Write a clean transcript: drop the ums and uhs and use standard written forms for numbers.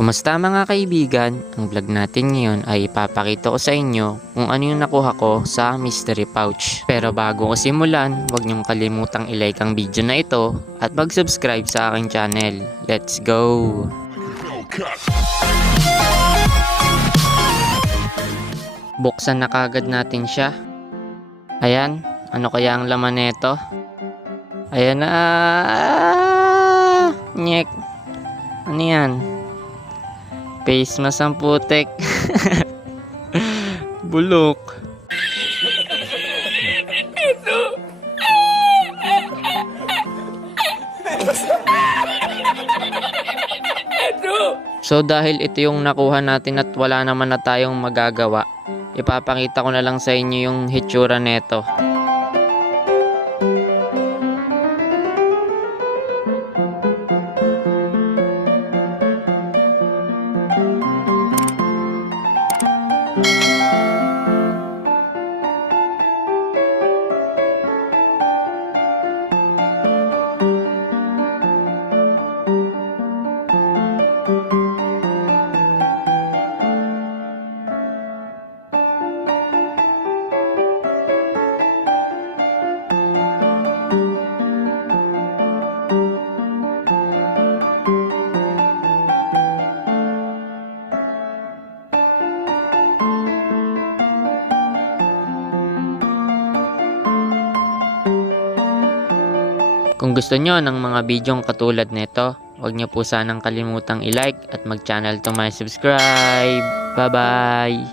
Kumusta mga kaibigan? Ang vlog natin ngayon ay ipapakita ko sa inyo kung ano yung nakuha ko sa mystery pouch. Pero bago ko simulan, huwag niyong kalimutang i-like ang video na ito at mag-subscribe sa aking channel. Let's go! Buksan na kagad natin siya. Ayan, ano kaya ang laman nito? Ayan na. Nyek. Ano yan? Face mask ang putek. Bulok. So dahil ito yung nakuha natin at wala naman na tayong magagawa, ipapakita ko na lang sa inyo yung hitsura neto. Kung gusto nyo ng mga bidyong katulad nito, huwag nyo po sanang kalimutang i-like at mag-channel to my subscribe. Bye-bye!